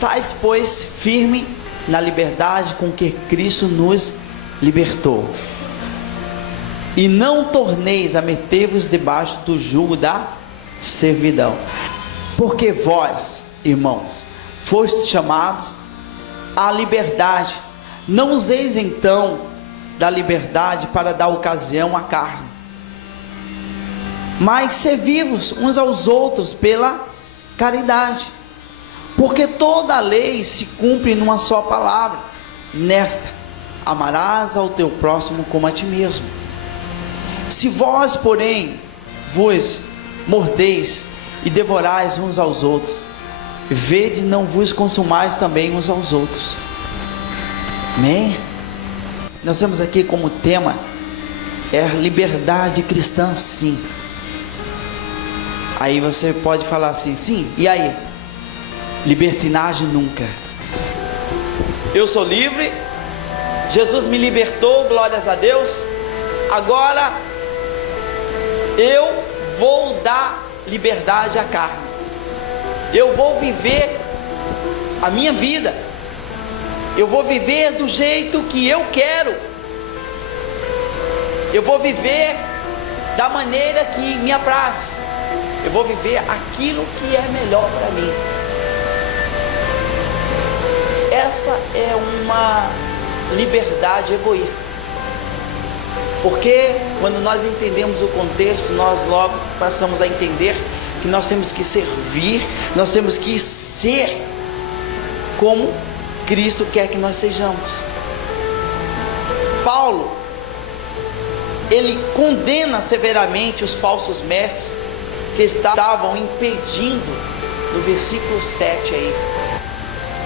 Estais, pois, firme na liberdade com que Cristo nos libertou. E não torneis a meter-vos debaixo do jugo da servidão. Porque vós, irmãos, fostes chamados à liberdade. Não useis então da liberdade para dar ocasião à carne, mas servi-vos uns aos outros pela caridade. Porque toda a lei se cumpre numa só palavra: nesta, amarás ao teu próximo como a ti mesmo. Se vós, porém, vos mordeis e devorais uns aos outros, vede, não vos consumais também uns aos outros. Amém? Nós temos aqui como tema liberdade cristã, sim. Aí você pode falar assim: sim, e aí? Libertinagem nunca. Eu sou livre, Jesus me libertou, glórias a Deus. Agora eu vou dar liberdade à carne. Eu vou viver a minha vida. Eu vou viver do jeito que eu quero. Eu vou viver da maneira que me apraz. Eu vou viver aquilo que é melhor para mim. Essa é uma liberdade egoísta. Porque quando nós entendemos o contexto, nós logo passamos a entender que nós temos que servir, nós temos que ser como Cristo quer que nós sejamos. Paulo, ele condena severamente os falsos mestres que estavam impedindo, no versículo 7 aí: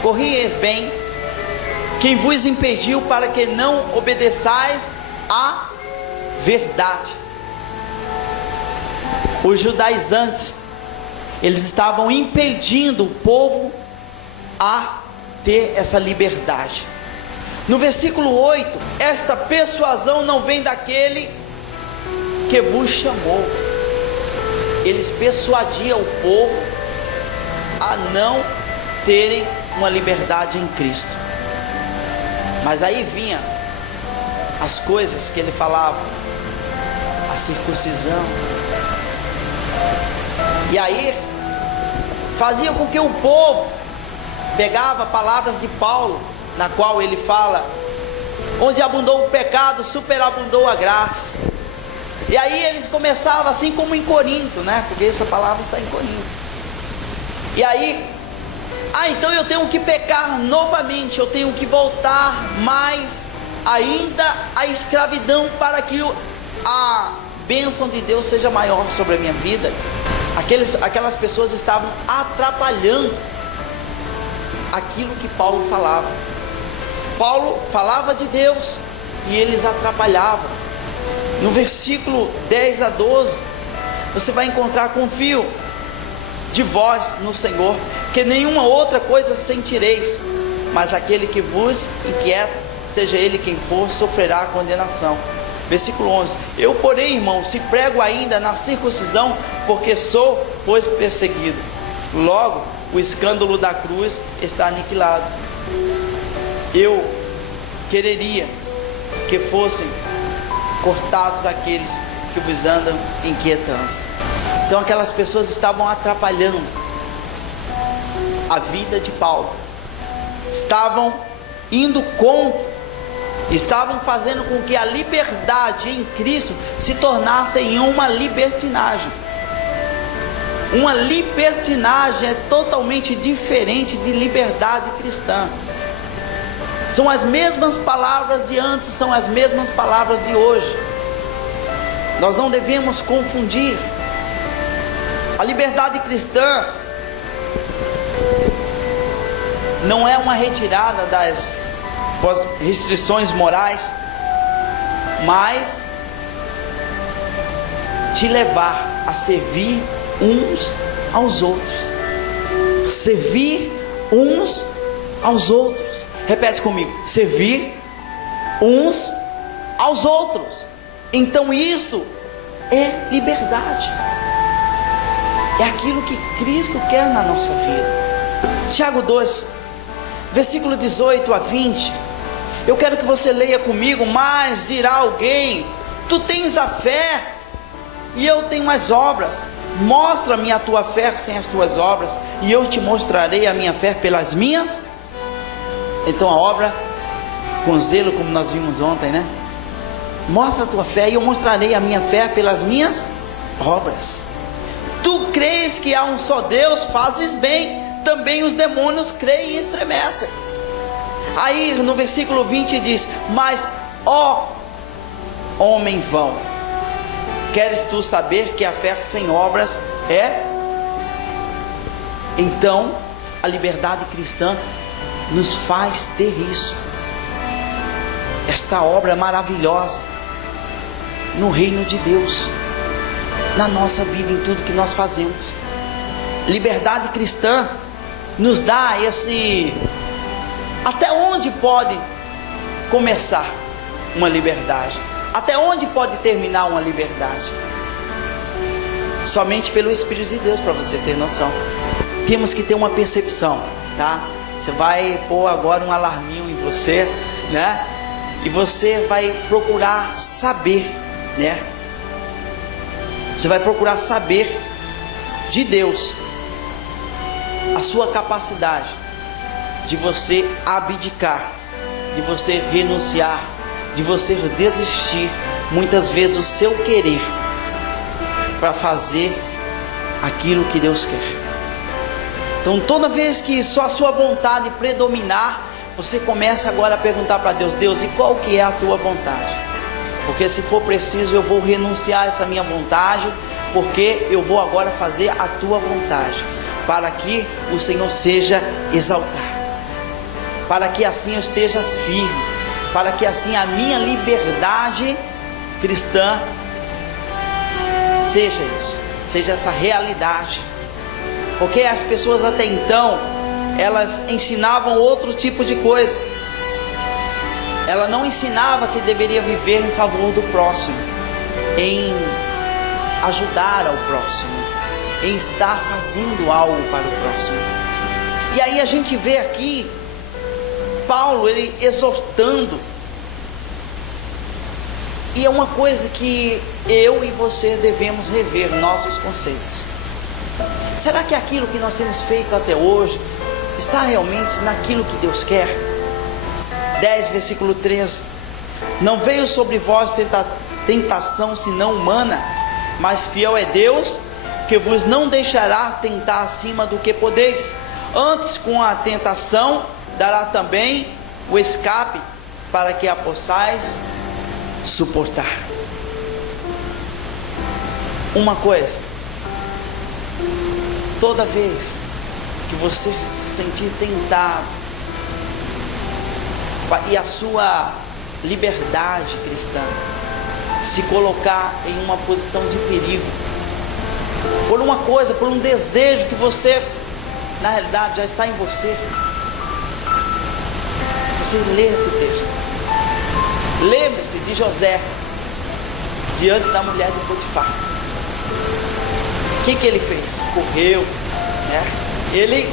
corrieis bem quem vos impediu, para que não obedeçais à verdade. Os judaizantes, eles estavam impedindo o povo a ter essa liberdade. No versículo 8, esta persuasão não vem daquele que vos chamou. Eles persuadiam o povo a não terem uma liberdade em Cristo. Mas aí vinha as coisas que ele falava, a circuncisão, e aí fazia com que o povo pegava palavras de Paulo, na qual ele fala: onde abundou o pecado, superabundou a graça. E aí eles começavam assim como em Corinto, né? Porque essa palavra está em Corinto. E aí, então eu tenho que pecar novamente, eu tenho que voltar mais ainda à escravidão, para que a bênção de Deus seja maior sobre a minha vida. Aquelas pessoas estavam atrapalhando aquilo que Paulo falava. Paulo falava de Deus e eles atrapalhavam. No versículo 10 a 12, você vai encontrar: confio de vós no Senhor, que nenhuma outra coisa sentireis, mas aquele que vos inquieta, seja ele quem for, sofrerá a condenação. Versículo 11: eu, porém, irmão, se prego ainda na circuncisão, porque sou, pois, perseguido. Logo, o escândalo da cruz está aniquilado. Eu quereria que fossem cortados aqueles que vos andam inquietando. Então aquelas pessoas estavam atrapalhando a vida de Paulo, estavam indo contra, estavam fazendo com que a liberdade em Cristo se tornasse em uma libertinagem. Uma libertinagem é totalmente diferente de liberdade cristã. São as mesmas palavras de antes, são as mesmas palavras de hoje. Nós não devemos confundir. A liberdade cristã não é uma retirada das restrições morais, mas te levar a servir uns aos outros. Servir uns aos outros. Repete comigo: servir uns aos outros. Então isto é liberdade. É aquilo que Cristo quer na nossa vida. Tiago 2, versículo 18 a 20. Eu quero que você leia comigo. Mas dirá alguém: tu tens a fé e eu tenho as obras. Mostra-me a tua fé sem as tuas obras, e eu te mostrarei a minha fé pelas minhas. Então a obra com zelo, como nós vimos ontem, né? Mostra a tua fé e eu mostrarei a minha fé pelas minhas obras. Tu crês que há um só Deus, fazes bem. Também os demônios creem e estremecem. Aí no versículo 20 diz: mas ó homem vão, queres tu saber que a fé sem obras é? Então a liberdade cristã nos faz ter isso. Esta obra maravilhosa no reino de Deus, na nossa vida, em tudo que nós fazemos. Liberdade cristã nos dá esse... Até onde pode começar uma liberdade? Até onde pode terminar uma liberdade? Somente pelo Espírito de Deus, para você ter noção. Temos que ter uma percepção, tá? Você vai pôr agora um alarminho em você, né? E você vai procurar saber, né? Você vai procurar saber de Deus a sua capacidade de você abdicar, de você renunciar, de você desistir, muitas vezes o seu querer, para fazer aquilo que Deus quer. Então toda vez que só a sua vontade predominar, você começa agora a perguntar para Deus: Deus, e qual que é a tua vontade? Porque se for preciso eu vou renunciar a essa minha vontade, porque eu vou agora fazer a tua vontade, para que o Senhor seja exaltado, para que assim eu esteja firme, para que assim a minha liberdade cristã seja isso, seja essa realidade. Porque as pessoas até então, elas ensinavam outro tipo de coisa. Ela não ensinava que deveria viver em favor do próximo, em ajudar ao próximo, em estar fazendo algo para o próximo. E aí a gente vê aqui Paulo, ele exortando. E é uma coisa que eu e você devemos rever nossos conceitos. Será que aquilo que nós temos feito até hoje está realmente naquilo que Deus quer? 10, versículo 13: não veio sobre vós tentação senão humana, mas fiel é Deus, que vos não deixará tentar acima do que podeis. Antes, com a tentação, dará também o escape, para que a possais suportar. Uma coisa: toda vez que você se sentir tentado, e a sua liberdade cristã se colocar em uma posição de perigo, por uma coisa, por um desejo que você, na realidade, já está em você, você lê esse texto. Lembre-se de José diante da mulher de Potifar. O que ele fez? Correu, né? Ele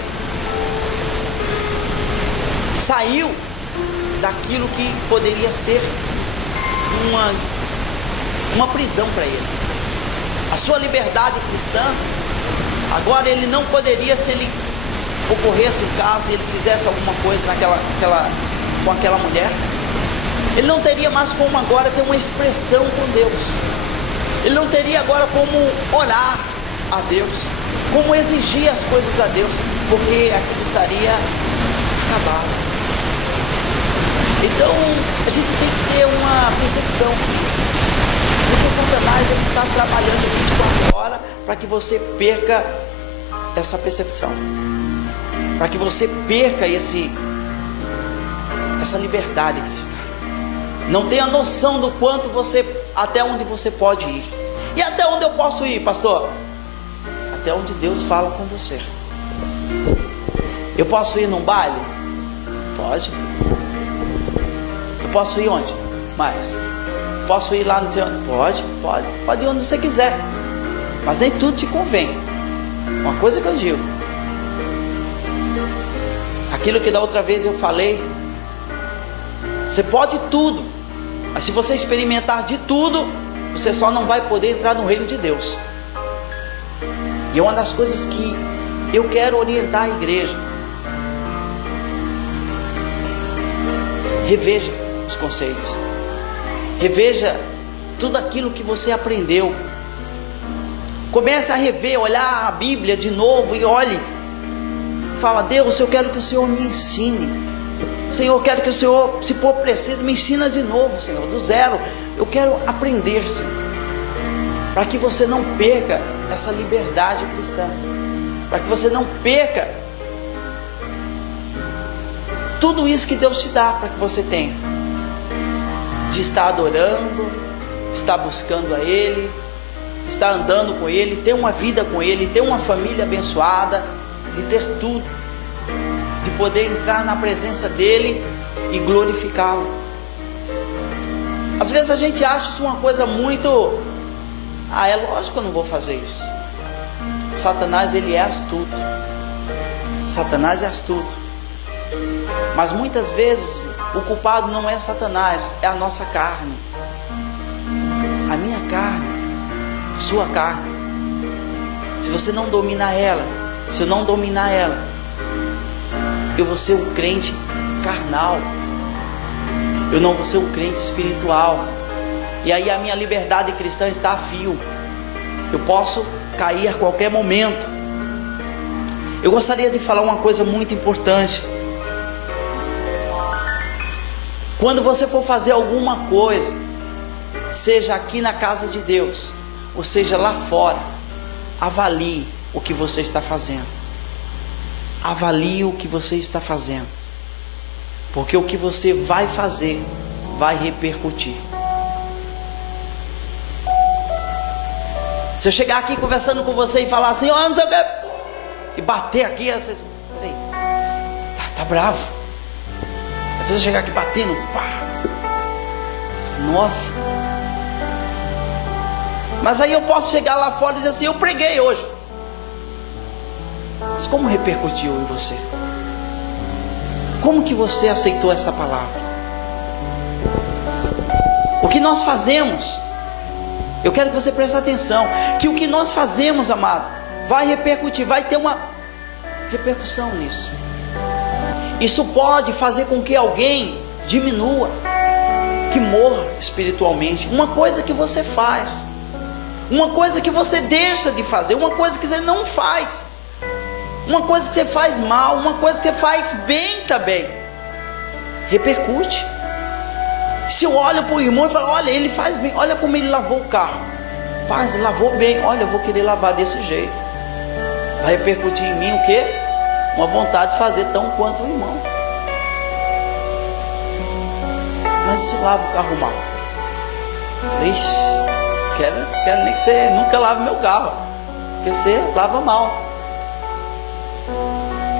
saiu daquilo que poderia ser uma prisão para ele. A sua liberdade cristã, agora ele não poderia, se ele ocorresse o caso e ele fizesse alguma coisa com aquela mulher, ele não teria mais como agora ter uma expressão com Deus. Ele não teria agora como orar a Deus, como exigir as coisas a Deus, porque aquilo estaria acabado. Então a gente tem que ter uma percepção, sim, porque Satanás ele está trabalhando 24 horas para que você perca essa percepção, para que você perca essa liberdade cristã. Não tenha noção do quanto você, até onde você pode ir. E até onde eu posso ir, pastor? Até onde Deus fala com você. Eu posso ir num baile? Pode. Eu posso ir onde? Mais? Posso ir lá no seu... Pode ir onde você quiser. Mas nem tudo te convém. Uma coisa que eu digo: Aquilo que da outra vez eu falei, você pode tudo, mas se você experimentar de tudo, você só não vai poder entrar no reino de Deus. E é uma das coisas que eu quero orientar a igreja. Reveja os conceitos, reveja tudo aquilo que você aprendeu. Comece a rever, olhar a Bíblia de novo e olhe, fala: Deus, eu quero que o Senhor me ensine. Senhor, eu quero que o Senhor, se for preciso, me ensina de novo, Senhor, do zero. Eu quero aprender, Senhor, para que você não perca essa liberdade cristã, para que você não perca tudo isso que Deus te dá para que você tenha, de estar adorando, de estar buscando a Ele, de estar andando com Ele, ter uma vida com Ele, ter uma família abençoada, de ter tudo, de poder entrar na presença dEle e glorificá-lo. Às vezes a gente acha isso uma coisa muito... é lógico que eu não vou fazer isso. Satanás, ele é astuto. Satanás é astuto. Mas muitas vezes o culpado não é Satanás, é a nossa carne. A minha carne, a sua carne. Se você não dominar ela, se eu não dominar ela, eu vou ser um crente carnal, eu não vou ser um crente espiritual. E aí a minha liberdade cristã está a fio. Eu posso cair a qualquer momento. Eu gostaria de falar uma coisa muito importante. Quando você for fazer alguma coisa, seja aqui na casa de Deus, ou seja lá fora, avalie o que você está fazendo. Avalie o que você está fazendo, porque o que você vai fazer vai repercutir. Se eu chegar aqui conversando com você e falar assim: não sei o que, e bater aqui, você, peraí, tá bravo. Depois eu chegar aqui batendo, pá, nossa. Mas aí eu posso chegar lá fora e dizer assim: eu preguei hoje. Mas como repercutiu em você? Como que você aceitou essa palavra? O que nós fazemos, eu quero que você preste atenção, que o que nós fazemos, amado, vai repercutir, vai ter uma repercussão nisso. Isso pode fazer com que alguém diminua, que morra espiritualmente. Uma coisa que você faz, uma coisa que você deixa de fazer, uma coisa que você não faz, uma coisa que você faz mal, uma coisa que você faz bem também, repercute. Se eu olho para o irmão e falo: olha, ele faz bem, olha como ele lavou o carro, paz, lavou bem, olha, eu vou querer lavar desse jeito. Vai repercutir em mim o quê? Uma vontade de fazer tão quanto o irmão. Mas e se eu lavo o carro mal? Ixi, quero nem que você nunca lave meu carro, porque você lava mal.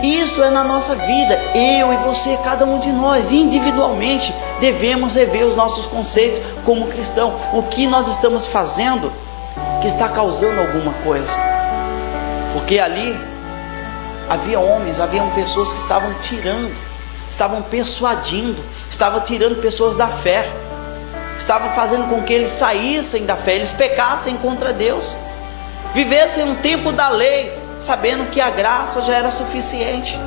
Isso é na nossa vida. Eu e você, cada um de nós individualmente devemos rever os nossos conceitos como cristão. O que nós estamos fazendo que está causando alguma coisa? Porque ali havia homens, haviam pessoas que estavam tirando, estavam persuadindo, estavam tirando pessoas da fé, estavam fazendo com que eles saíssem da fé, eles pecassem contra Deus, vivessem um tempo da lei, sabendo que a graça já era suficiente.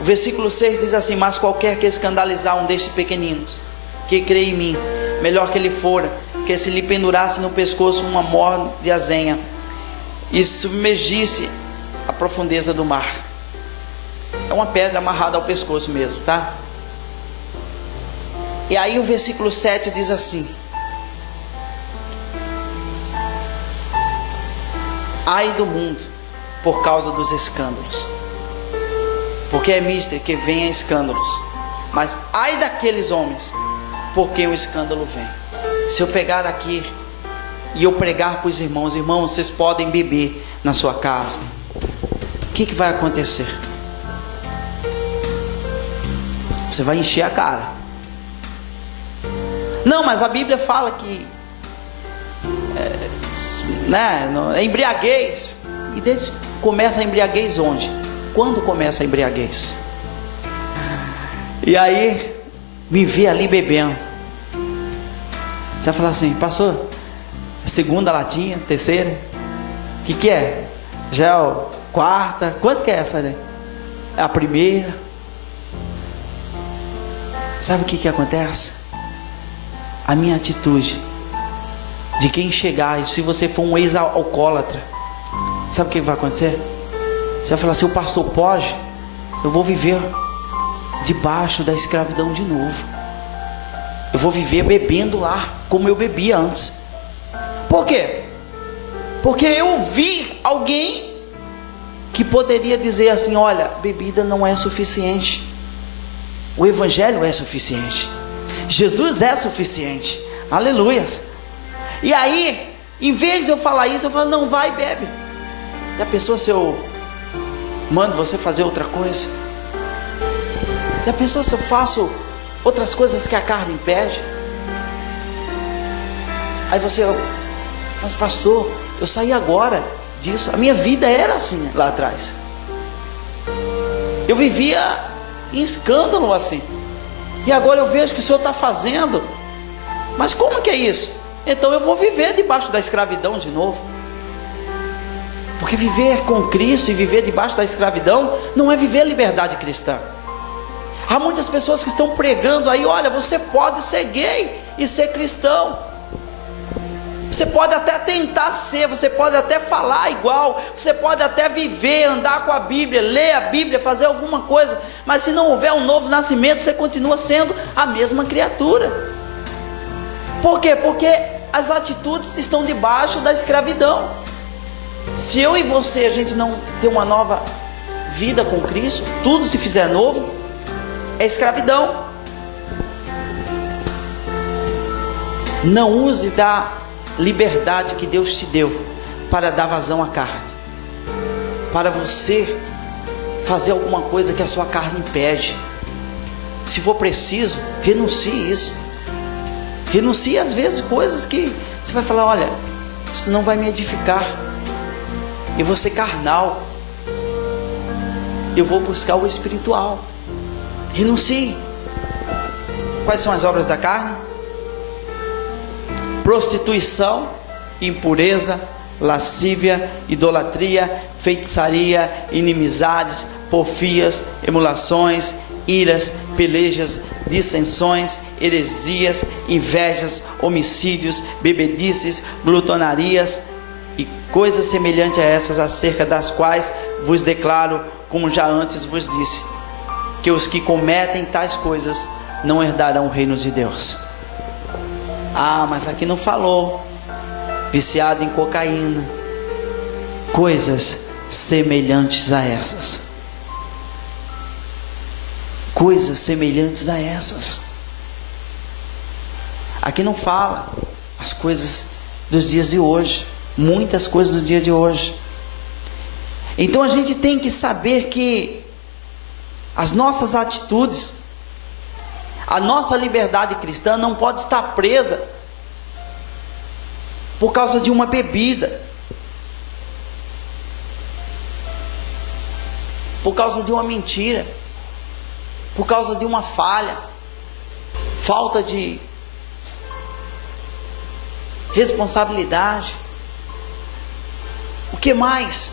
O versículo 6 diz assim: mas qualquer que escandalizar um destes pequeninos, que crê em mim, melhor que ele fora, que se lhe pendurasse no pescoço uma mó de azenha, e submergisse a profundeza do mar. É uma pedra amarrada ao pescoço mesmo, tá? E aí o versículo 7 diz assim: ai do mundo por causa dos escândalos, porque é mister que venha escândalos, mas ai daqueles homens porque o escândalo vem. Se eu pegar aqui e eu pregar para os irmãos: irmãos, vocês podem beber na sua casa, o que vai acontecer? Você vai encher a cara. Não, mas a Bíblia fala que é embriaguez. E começa a embriaguez onde? Quando começa a embriaguez? E aí, me vê ali bebendo. Você vai falar assim: pastor, segunda latinha, terceira? O que é? Já é a quarta? Quanto que é essa aí? É a primeira? Sabe o que acontece? A minha atitude de quem chegar, e se você for um ex-alcoólatra, sabe o que vai acontecer? Você vai falar assim: o pastor pode? Eu vou viver debaixo da escravidão de novo. Eu vou viver bebendo lá, como eu bebia antes. Por quê? Porque eu vi alguém que poderia dizer assim: olha, bebida não é suficiente, o evangelho é suficiente, Jesus é suficiente, aleluias. E aí, em vez de eu falar isso, eu falo: não, vai e bebe. Já pensou se eu mando você fazer outra coisa? Já pensou se eu faço outras coisas que a carne impede? Aí você: mas pastor, eu saí agora disso. A minha vida era assim lá atrás. Eu vivia em escândalo assim. E agora eu vejo que o Senhor está fazendo. Mas como que é isso? Então eu vou viver debaixo da escravidão de novo. Porque viver com Cristo e viver debaixo da escravidão não é viver a liberdade cristã. Há muitas pessoas que estão pregando aí: olha, você pode ser gay e ser cristão. Você pode até tentar ser, você pode até falar igual, você pode até viver, andar com a Bíblia, ler a Bíblia, fazer alguma coisa, mas se não houver um novo nascimento, você continua sendo a mesma criatura. Por quê? Porque as atitudes estão debaixo da escravidão. Se eu e você, a gente não ter uma nova vida com Cristo, tudo se fizer novo, é escravidão. Não use da liberdade que Deus te deu para dar vazão à carne, para você fazer alguma coisa que a sua carne impede. Se for preciso, renuncie isso. Renuncie às vezes coisas que você vai falar: olha, isso não vai me edificar, eu vou ser carnal, eu vou buscar o espiritual. Renuncie. Quais são as obras da carne? Prostituição, impureza, lascívia, idolatria, feitiçaria, inimizades, porfias, emulações, iras, pelejas, dissensões, heresias, invejas, homicídios, bebedices, glutonarias e coisas semelhantes a essas, acerca das quais vos declaro, como já antes vos disse, que os que cometem tais coisas não herdarão o reino de Deus. Ah, mas aqui não falou viciado em cocaína, coisas semelhantes a essas. Coisas semelhantes a essas. Aqui não fala as coisas dos dias de hoje, muitas coisas dos dias de hoje. Então a gente tem que saber que as nossas atitudes, a nossa liberdade cristã não pode estar presa por causa de uma bebida, por causa de uma mentira, por causa de uma falha, falta de responsabilidade. O que mais?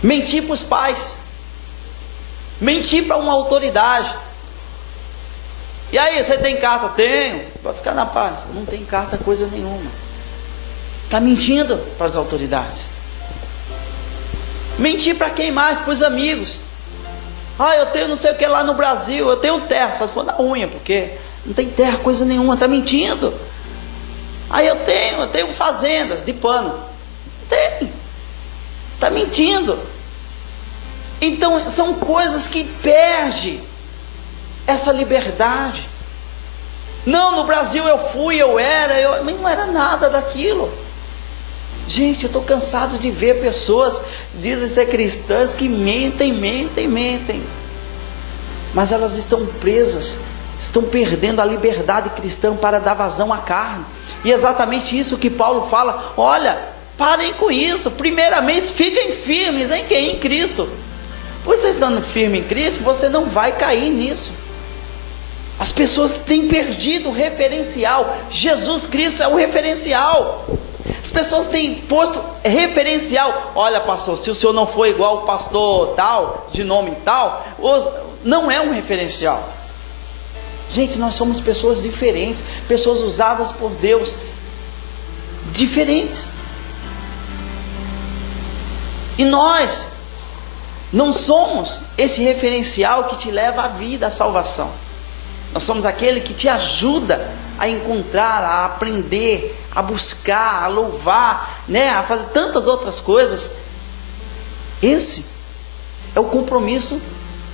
Mentir para os pais, mentir para uma autoridade. E aí, você tem carta? Tenho. Pode ficar na paz. Não tem carta coisa nenhuma. Está mentindo para as autoridades. Mentir para quem mais? Para os amigos. Ah, eu tenho não sei o que lá no Brasil, eu tenho terra, só se for na unha, porque não tem terra coisa nenhuma, está mentindo. Aí eu tenho fazendas de pano. Tem. Está mentindo. Então são coisas que perde essa liberdade. Não, no Brasil eu fui, mas não era nada daquilo. Gente, eu estou cansado de ver pessoas, dizem ser cristãs, que mentem, mas elas estão presas, estão perdendo a liberdade cristã para dar vazão à carne. E é exatamente isso que Paulo fala: olha, parem com isso. Primeiramente, fiquem firmes em quem? Em Cristo. Você estando firme em Cristo, você não vai cair nisso. As pessoas têm perdido o referencial. Jesus Cristo é o referencial. As pessoas têm posto referencial. Olha, pastor, se o senhor não for igual o pastor tal, de nome tal, não é um referencial. Gente, nós somos pessoas diferentes, pessoas usadas por Deus, diferentes. E nós não somos esse referencial que te leva à vida, à salvação. Nós somos aquele que te ajuda a encontrar, a aprender, a buscar, a louvar, né? A fazer tantas outras coisas. Esse é o compromisso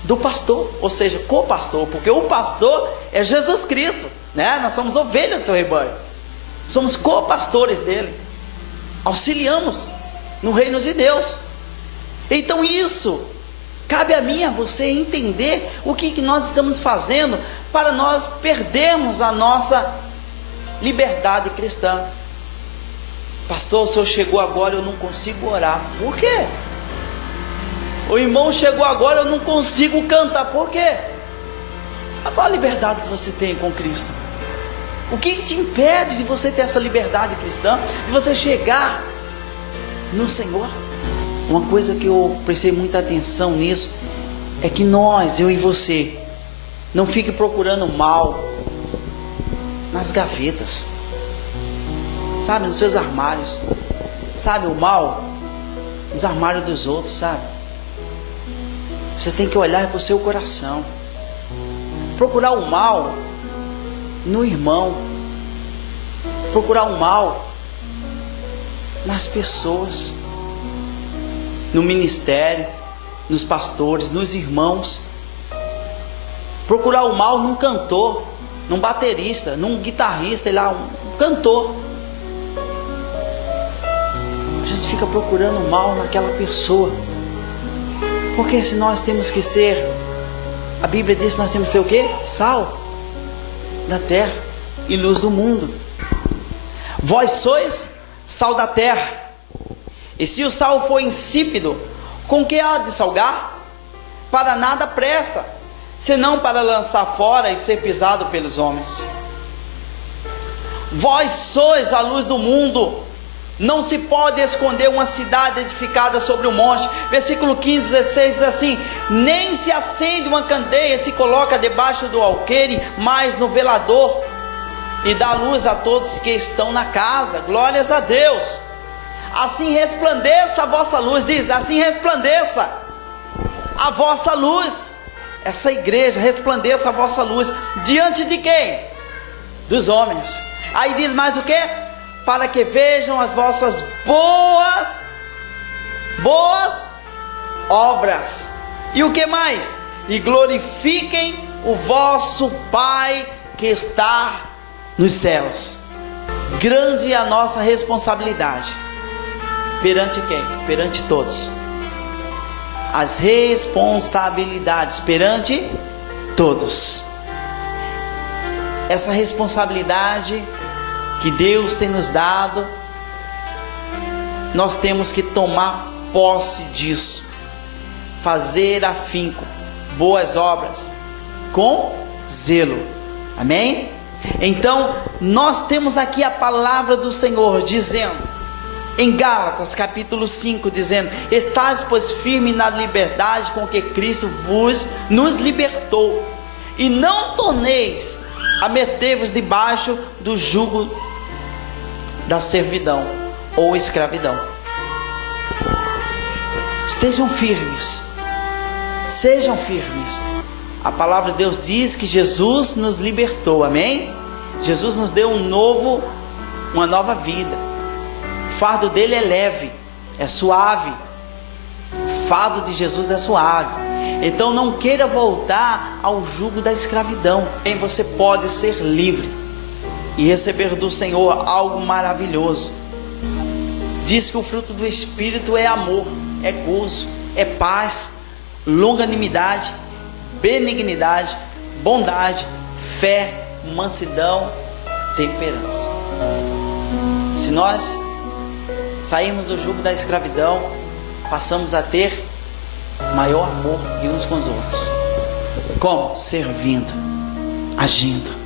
do pastor, ou seja, co-pastor, porque o pastor é Jesus Cristo, né? Nós somos ovelhas do seu rebanho, somos co-pastores dele, auxiliamos no reino de Deus. Então isso cabe a mim, a você entender o que nós estamos fazendo para nós perdermos a nossa liberdade cristã. Pastor, o senhor chegou agora, eu não consigo orar. Por quê? O irmão chegou agora, eu não consigo cantar. Por quê? Qual a liberdade que você tem com Cristo? O que te impede de você ter essa liberdade cristã, de você chegar no Senhor? Uma coisa que eu prestei muita atenção nisso é que nós, eu e você, não fique procurando mal nas gavetas, sabe, nos seus armários, sabe, o mal nos armários dos outros, sabe? Você tem que olhar para o seu coração, procurar o mal no irmão, procurar o mal nas pessoas, no ministério, nos pastores, nos irmãos. Procurar o mal num cantor, num baterista, num guitarrista, sei lá, um cantor. A gente fica procurando o mal naquela pessoa. Porque se nós temos que ser, a Bíblia diz que nós temos que ser o quê? Sal da terra e luz do mundo. Vós sois sal da terra. E se o sal for insípido, com que há de salgar? Para nada presta, senão para lançar fora e ser pisado pelos homens. Vós sois a luz do mundo. Não se pode esconder uma cidade edificada sobre um monte. Versículo 15, 16 diz assim: nem se acende uma candeia, se coloca debaixo do alqueire, mas no velador, e dá luz a todos que estão na casa. Glórias a Deus. Assim resplandeça a vossa luz, diz, assim resplandeça a vossa luz. Essa igreja, resplandeça a vossa luz, diante de quem? Dos homens. Aí diz mais o que? Para que vejam as vossas boas obras. E o que mais? E glorifiquem o vosso Pai que está nos céus. Grande é a nossa responsabilidade. Perante quem? Perante todos. As responsabilidades perante todos. Essa responsabilidade que Deus tem nos dado, nós temos que tomar posse disso, fazer afinco, boas obras, com zelo, amém? Então, nós temos aqui a palavra do Senhor dizendo, em Gálatas capítulo 5, dizendo: estáis pois firme na liberdade com que Cristo nos libertou, e não torneis a meter-vos debaixo do jugo da servidão ou escravidão. Estejam firmes, sejam firmes. A palavra de Deus diz que Jesus nos libertou, amém? Jesus nos deu uma nova vida. O fardo dele é leve, é suave. O fardo de Jesus é suave. Então não queira voltar ao jugo da escravidão. Você pode ser livre e receber do Senhor algo maravilhoso. Diz que o fruto do Espírito é amor, é gozo, é paz, longanimidade, benignidade, bondade, fé, mansidão, temperança. Se nós sairmos do jugo da escravidão, passamos a ter maior amor de uns com os outros. Como? Servindo, agindo.